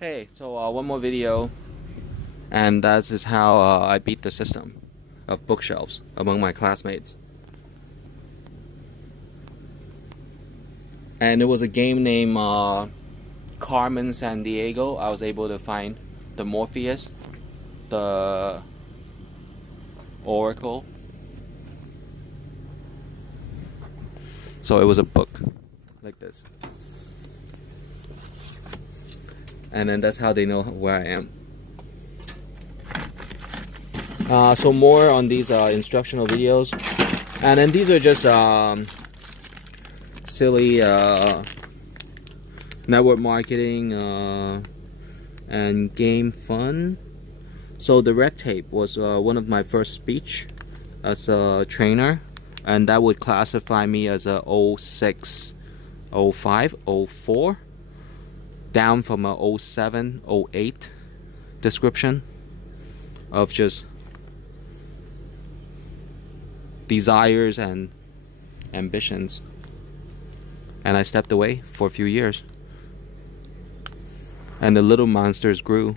Hey, so one more video, and that is how I beat the system of bookshelves among my classmates. And it was a game named Carmen San Diego. I was able to find the Morpheus, the Oracle. So it was a book like this. And then that's how they know where I am. So more on these instructional videos, and then these are just silly network marketing and game fun. So the red tape was one of my first speech as a trainer, and that would classify me as a 06, 05, 04. Down from a 07, 08 description of just desires and ambitions. And I stepped away for a few years. And the little monsters grew.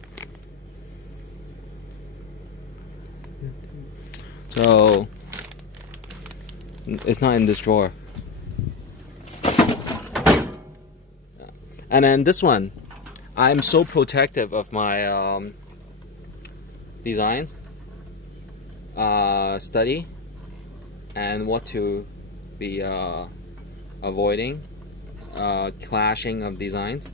So it's not in this drawer. And then this one, I'm so protective of my designs, study, and what to be avoiding, clashing of designs.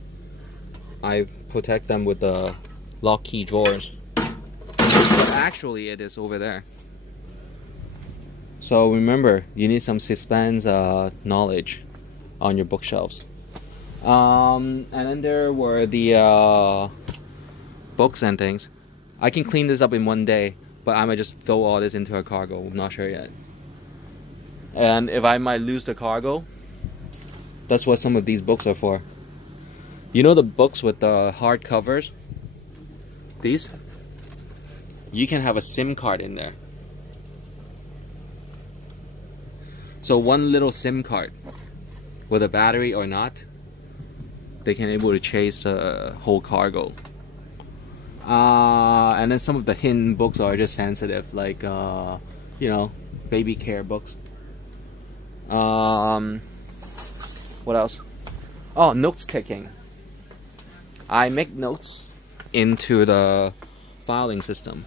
I protect them with the lock key drawers. But actually, it is over there. So remember, you need some suspense knowledge on your bookshelves. And then there were the books and things. I can clean this up in one day, but I might just throw all this into a cargo. I'm not sure yet. And if I might lose the cargo, that's what some of these books are for. You know the books with the hard covers? These? You can have a SIM card in there. So one little SIM card with a battery or not, they can able to chase a whole cargo. And then some of the hidden books are just sensitive, like you know, baby care books. What else? Oh, notes taking. I make notes into the filing system,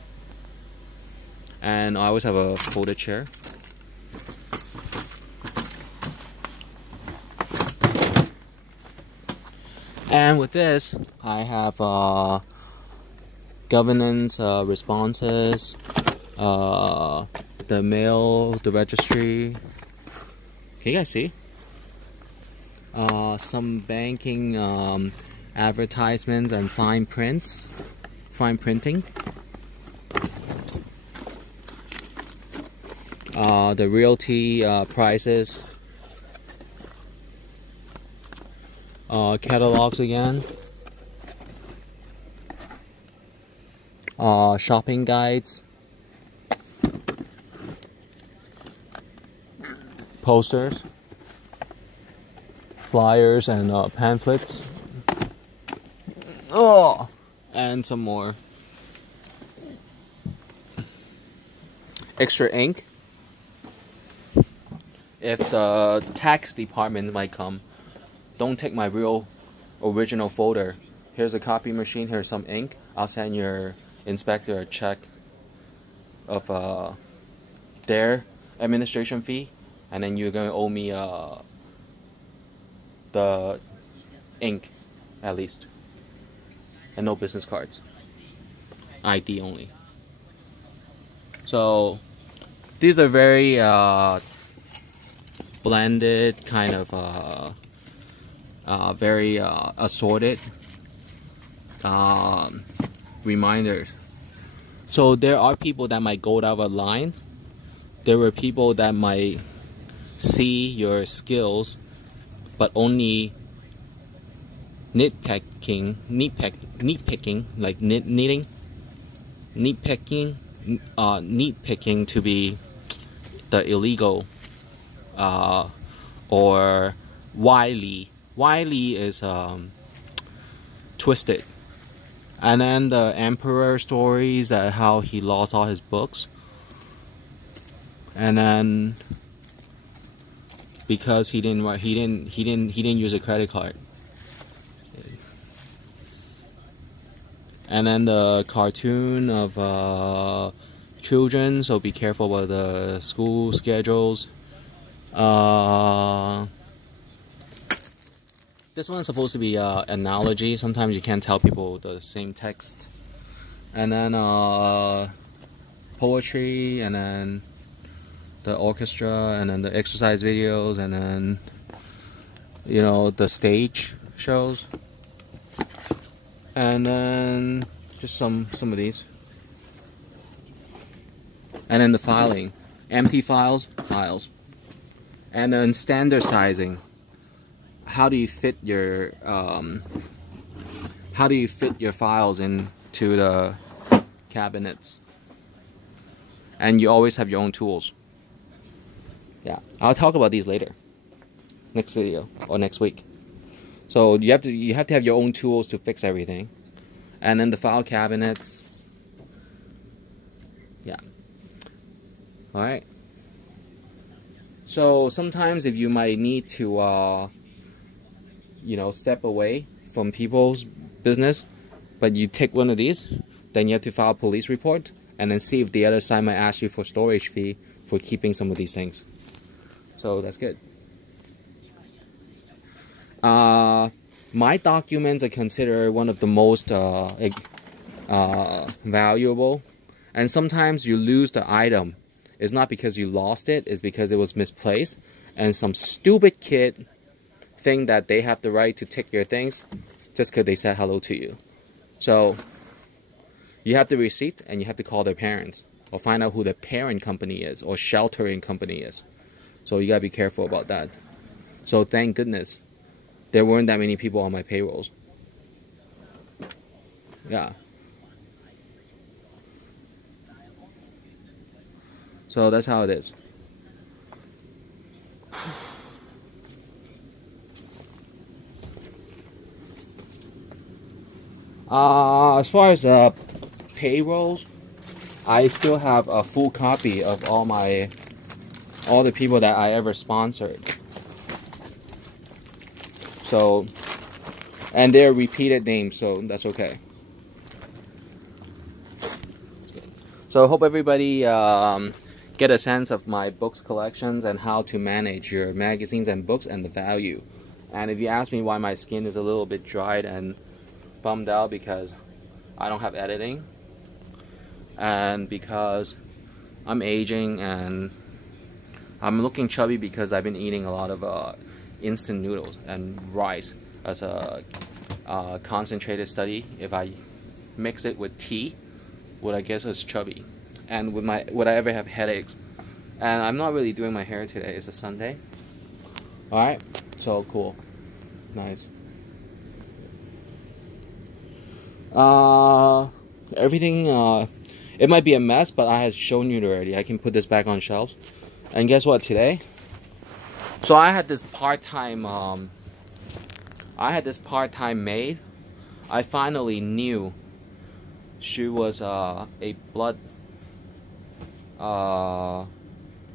and I always have a folded chair. And with this, I have governance responses, the mail, the registry. Can you guys see? Some banking advertisements and fine printing. The realty prices. Catalogs again. Shopping guides. Posters. Flyers and pamphlets. Oh, and some more. Extra ink. If the tax department might come, don't take my real original folder. Here's a copy machine, here's some ink. I'll send your inspector a check of their administration fee, and then you're going to owe me the ink at least. And no business cards. ID only. So these are very blended, kind of very assorted reminders. So there are people that might go out of line. There were people that might see your skills, but only nitpicking, like nitpicking to be the illegal, or wily. Wily is twisted. And then the Emperor stories, that how he lost all his books. And then because he didn't use a credit card. And then the cartoon of children, so be careful about the school schedules. This one's supposed to be analogy. Sometimes you can't tell people the same text. And then poetry, and then the orchestra, and then the exercise videos, and then, you know, the stage shows. And then just some of these. And then the filing. Empty files. And then standard sizing. How do you fit your files into the cabinets? And you always have your own tools. Yeah, I'll talk about these later. Next video or next week. So you have to have your own tools to fix everything. And then the file cabinets. Yeah. Alright. So sometimes if you might need to you know, step away from people's business, but you take one of these, then you have to file a police report and then see if the other side might ask you for storage fee for keeping some of these things. So that's good. My documents are considered one of the most valuable, and sometimes you lose the item. It's not because you lost it, it's because it was misplaced, and some stupid kid think that they have the right to take your things just because they said hello to you. So you have the receipt, and you have to call their parents or find out who the parent company is or sheltering company is. So you gotta be careful about that. So thank goodness there weren't that many people on my payrolls. Yeah. So that's how it is. As far as payrolls, I still have a full copy of all the people that I ever sponsored. So, and they're repeated names, so that's okay. So I hope everybody get a sense of my books collections and how to manage your magazines and books and the value. And if you ask me why my skin is a little bit dried and bummed out, because I don't have editing, and because I'm aging, and I'm looking chubby because I've been eating a lot of instant noodles and rice as a concentrated study. If I mix it with tea, would I guess it's chubby. And would I ever have headaches? And I'm not really doing my hair today. It's a Sunday. Alright, so cool. Nice. Everything, it might be a mess, but I have shown you already. I can put this back on shelves. And guess what, today? So I had this part-time maid. I finally knew she was a blood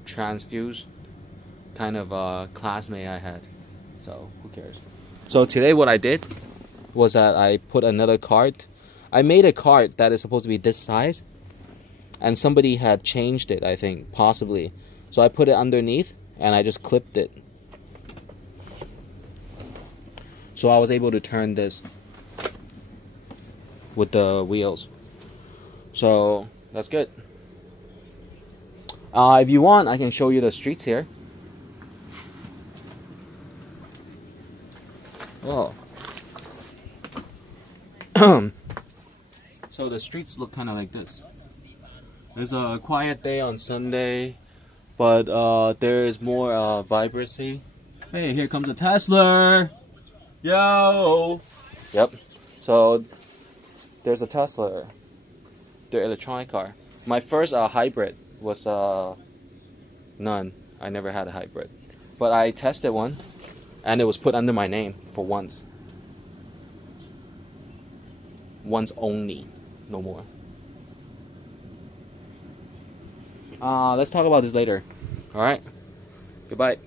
transfused kind of classmate I had. So who cares? So today what I did was that I put another cart. I made a cart that is supposed to be this size, and somebody had changed it, I think, possibly. So I put it underneath and I just clipped it. So I was able to turn this with the wheels. So that's good. If you want, I can show you the streets here. Oh. So the streets look kind of like this. There's a quiet day on Sunday, but there is more vibrancy. Hey, here comes a Tesla! Yo! Yep. So there's a Tesla, the electronic car. My first hybrid was none. I never had a hybrid, but I tested one, and it was put under my name for once. once only, no more. Let's talk about this later. All right. Goodbye.